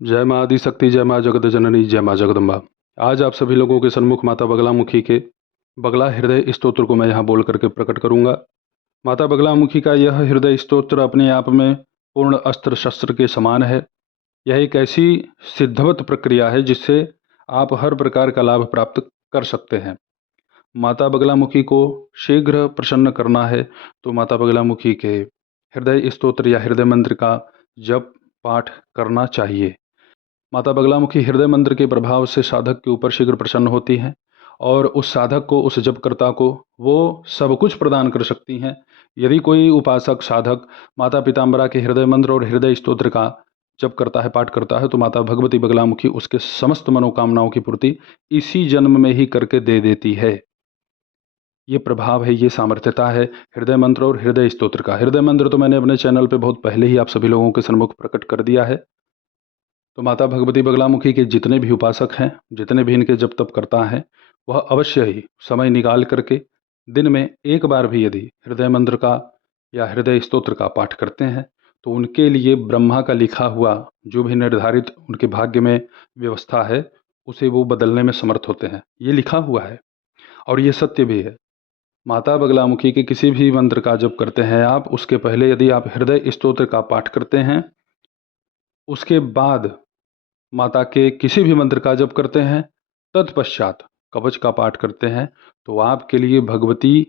जय माँ आदिशक्ति, जय माँ जगत जननी, जय माँ जगदम्बा। आज आप सभी लोगों के सन्मुख माता बगलामुखी के बगला हृदय स्तोत्र को मैं यहाँ बोल करके प्रकट करूँगा। माता बगलामुखी का यह हृदय स्तोत्र अपने आप में पूर्ण अस्त्र शस्त्र के समान है। यह एक ऐसी सिद्धवत प्रक्रिया है जिससे आप हर प्रकार का लाभ प्राप्त कर सकते हैं। माता बगलामुखी को शीघ्र प्रसन्न करना है तो माता बगलामुखी के हृदय स्तोत्र या हृदय मंत्र का जप पाठ करना चाहिए। माता बगलामुखी हृदय मंत्र के प्रभाव से साधक के ऊपर शीघ्र प्रसन्न होती हैं और उस साधक को, उस जपकर्ता को वो सब कुछ प्रदान कर सकती हैं। यदि कोई उपासक साधक माता पीताम्बरा के हृदय मंत्र और हृदय स्तोत्र का जप करता है, पाठ करता है, तो माता भगवती बगलामुखी उसके समस्त मनोकामनाओं की पूर्ति इसी जन्म में ही करके दे देती है। ये प्रभाव है, ये सामर्थ्यता है हृदय मंत्र और हृदय स्तोत्र का। हृदय मंत्र तो मैंने अपने चैनल पे बहुत पहले ही आप सभी लोगों के सन्मुख प्रकट कर दिया है। तो माता भगवती बगलामुखी के जितने भी उपासक हैं, जितने भी इनके जप तप करता हैं, वह अवश्य ही समय निकाल करके दिन में एक बार भी यदि हृदय मंत्र का या हृदय स्तोत्र का पाठ करते हैं तो उनके लिए ब्रह्मा का लिखा हुआ जो भी निर्धारित उनके भाग्य में व्यवस्था है उसे वो बदलने में समर्थ होते हैं। ये लिखा हुआ है और ये सत्य भी है। माता बगलामुखी के किसी भी मंत्र का जप करते हैं आप, उसके पहले यदि आप हृदय स्तोत्र का पाठ करते हैं, उसके बाद माता के किसी भी मंत्र का जप करते हैं, तत्पश्चात कवच का पाठ करते हैं, तो आपके लिए भगवती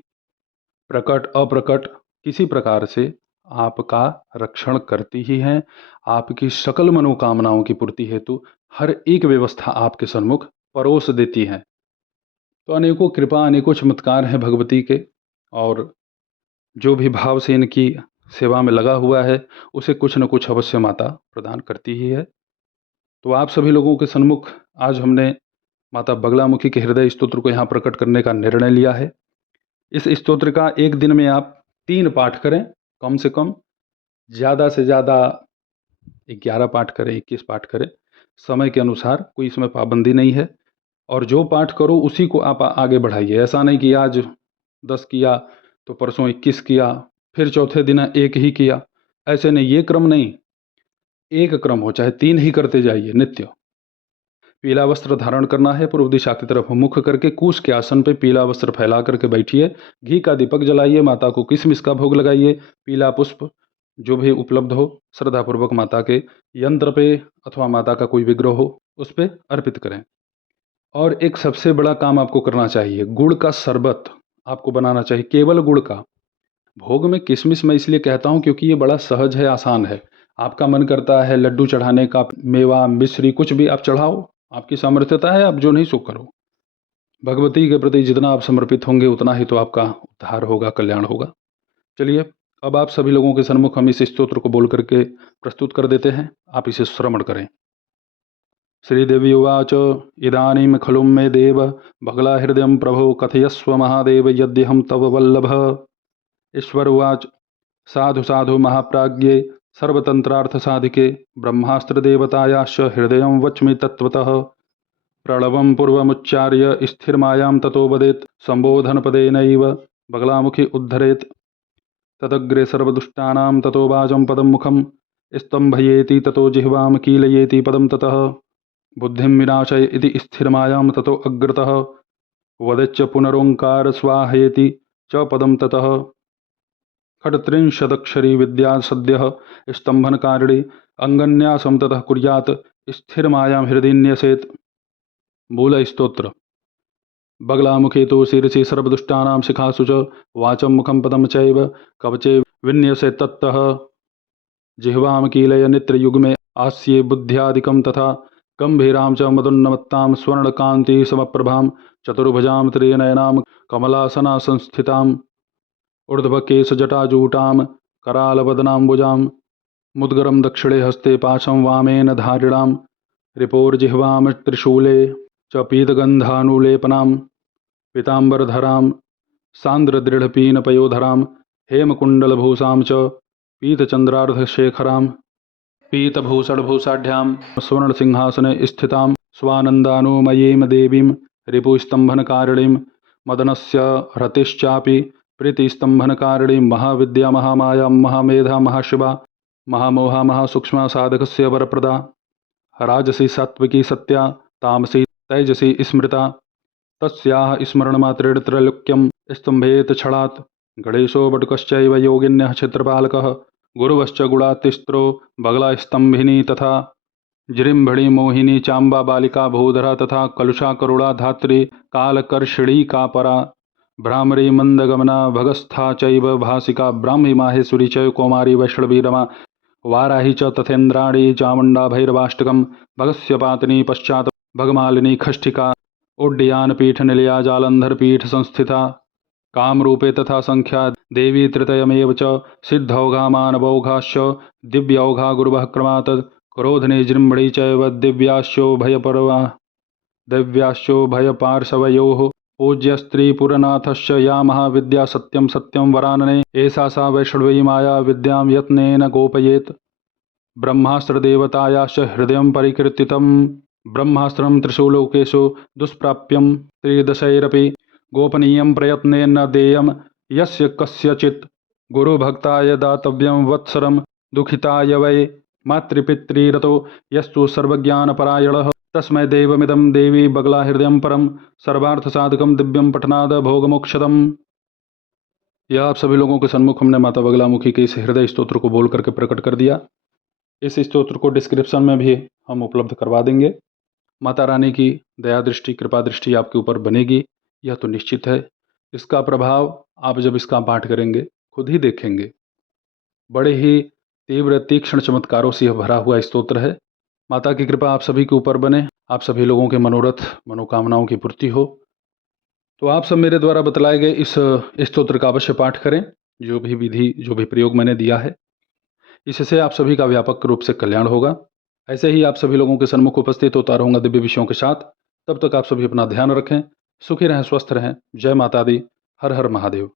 प्रकट अप्रकट किसी प्रकार से आपका रक्षण करती ही हैं। आपकी सकल मनोकामनाओं की पूर्ति हेतु हर एक व्यवस्था आपके सन्मुख परोस देती हैं। तो अनेकों कृपा, अनेकों चमत्कार हैं भगवती के, और जो भी भाव से इनकी सेवा में लगा हुआ है उसे कुछ न कुछ अवश्य माता प्रदान करती ही है। तो आप सभी लोगों के सन्मुख आज हमने माता बगलामुखी के हृदय स्तोत्र को यहाँ प्रकट करने का निर्णय लिया है। इस स्तोत्र का एक दिन में आप 3 पाठ करें, कम से कम, ज़्यादा से ज़्यादा 11 पाठ करें, 21 पाठ करें, समय के अनुसार, कोई इसमें पाबंदी नहीं है। और जो पाठ करो उसी को आप आगे बढ़ाइए। ऐसा नहीं कि आज 10 किया तो परसों 21 किया, फिर चौथे दिन एक ही किया, ऐसे नहीं, ये क्रम नहीं। एक क्रम हो, चाहे 3 ही करते जाइए नित्य। पीला वस्त्र धारण करना है, पूर्व दिशा की तरफ मुख करके कूश के आसन पे पीला वस्त्र फैला करके बैठिए। घी का दीपक जलाइए, माता को किशमिश का भोग लगाइए, पीला पुष्प जो भी उपलब्ध हो श्रद्धापूर्वक माता के यंत्र पे अथवा माता का कोई विग्रह हो उस पर अर्पित करें। और एक सबसे बड़ा काम आपको करना चाहिए, गुड़ का शरबत आपको बनाना चाहिए, केवल गुड़ का। भोग में किशमिश मैं इसलिए कहता हूँ क्योंकि ये बड़ा सहज है, आसान है। आपका मन करता है लड्डू चढ़ाने का, मेवा मिश्री कुछ भी आप चढ़ाओ, आपकी सामर्थ्यता है, आप जो नहीं सो करो। भगवती के प्रति जितना आप समर्पित होंगे उतना ही तो आपका उद्धार होगा, कल्याण होगा। चलिए अब आप सभी लोगों के सन्मुख हम इस स्तोत्र को बोल करके प्रस्तुत कर देते हैं, आप इसे श्रवण करें। श्रीदेवी उवाच इदानीं खलु मे देव बगलाहृदयं प्रभो कथयस्व महादेव यद्यहं तव वल्लभ। ईश्वर उवाच साधु साधु महाप्राज्ञे सर्वतन्त्रार्थसाधिके ब्रह्मास्त्रदेवतायाश्च हृदयं वच्मि तत्त्वतः। प्रणवं पूर्वमुच्चार्य स्थिरमायां ततो वदेत् सम्बोधनपदेनैव बगलामुखी उद्धरेत्। तदग्रे सर्वदुष्टानां ततो वाचं पदं मुखं स्तम्भयेति ततो जिह्वां कीलयेति पदं ततः। बुद्धिं विनाशय इति स्थिरमायां ततो अग्रतः वदेच्च पुनरोंकार स्वाहेति च पदं ततः। खट्त्रिंशदक्षरी विद्या सद्यः स्तम्भनकारिणी अंगन्यासं ततः कुर्यात् स्थिरमायां हृदि न्यसेत्। मूल स्तोत्र। बगलामुखे तो शिरसि सर्वदुष्टानां शिखासु च वाचं मुखं पदं चैव कवचे विन्यसेत् तत्तः। जिह्वां कीलय नेत्रयुग्मे आस्ये बुद्ध्यादिकं तथा गम्भीरां च मदोन्नमत्तां स्वर्णकान्ति समप्रभां चतुर्भुजां त्रिनयनां कमलासना संस्थिताम् ऊर्ध्वकेशजटाजूटां करालवदनाम्बुजां मुद्गरं दक्षिणे हस्ते पाशं वामेन धारिणां रिपोर्जिह्वां त्रिशूले च पीतगन्धानुलेपनां पीताम्बरधरां सान्द्रदृढपीनपयोधरां हेमकुण्डलभूषां च पीतचन्द्रार्धशेखरां पीतभूषणभूषाढ्यां स्वर्णसिंहासने स्थितां स्वानन्दानुमयीं देवीं रिपुस्तम्भनकारिणीं मदनस्य रतिश्चापि प्रीतिस्तम्भनकारिणीं महाविद्या महामाया महामेधा महाशिवा महामोहा महासूक्ष्मा साधकस्य वरप्रदा राजसी सात्विकी सत्या तामसी तैजसी स्मृता तस्याः स्मरणमात्रेण त्रैलोक्यं स्तम्भेत क्षणात्। गणेशो बटुकश्चैव योगिन्यः क्षेत्रपालकः गुरुवश्च गुणातिस्त्रो बगलास्तम्भिनी तथा जृम्भिणी मोहिनी चाम्बा बालिका भूधरा तथा कलुषा करुणा धात्री कालकर्षिणी का परा भ्रामरी मंदगमना भगस्था चैव भासिका ब्राह्मी माहेश्वरी च कौमारी वैष्णवी रमा वाराही च तथेन्द्राणी चामुण्डा भैरवाष्टकं भगस्य पातनी पश्चात भगमालिनी खष्टिका उड्डयान पीठ निलया जालंधर पीठ संस्थिता कामरूपे तथा संख्या देवी तृतयमेव च सिद्धौघा मानवौघाश्च दिव्यौघा गुरुवः क्रमात् क्रोधने जृम्भणी चैव दिव्याश्चो भयपार्शवयोः पूज्य स्त्रीपुरनाथश्च या महाविद्या सत्यं सत्यं वरानने एषा सा वैष्णवी माया विद्यां यत्नेन गोपयेत्। ब्रह्मास्त्रदेवतायाश्च हृदयं परिकीर्तितं ब्रह्मास्त्रं त्रिषु लोकेषु दुष्प्राप्यं त्रिदशैरपि गोपनीयं प्रयत्नेन न देयं यस्य कस्यचित् गुरुभक्ताय दातव्यं वत्सरं दुःखिताय वै मातृपितृरतो यस्तु सर्वज्ञानपरायणः तस्मै देवमिदं देवी बगला हृदयं परम सर्वार्थसाधकं दिव्यं पठनाद भोगमोक्षदम्। यह आप सभी लोगों के सन्मुख हमने माता बगलामुखी के इस हृदय स्तोत्र को बोल करके प्रकट कर दिया। इस स्तोत्र को डिस्क्रिप्शन में भी हम उपलब्ध करवा देंगे। माता रानी की दया दृष्टि कृपा दृष्टि आपके ऊपर बनेगी, यह तो निश्चित है। इसका प्रभाव आप जब इसका पाठ करेंगे खुद ही देखेंगे। बड़े ही तीव्र तीक्ष्ण चमत्कारों से यह भरा हुआ स्तोत्र है। माता की कृपा आप सभी के ऊपर बने, आप सभी लोगों के मनोरथ मनोकामनाओं की पूर्ति हो। तो आप सब मेरे द्वारा बतलाए गए इस स्तोत्र का अवश्य पाठ करें। जो भी विधि जो भी प्रयोग मैंने दिया है इससे आप सभी का व्यापक रूप से कल्याण होगा। ऐसे ही आप सभी लोगों के सन्मुख उपस्थित होता रहूँगा दिव्य विषयों के साथ। तब तक आप सभी अपना ध्यान रखें, सुखी रहें, स्वस्थ रहें। जय माता दी, हर हर महादेव।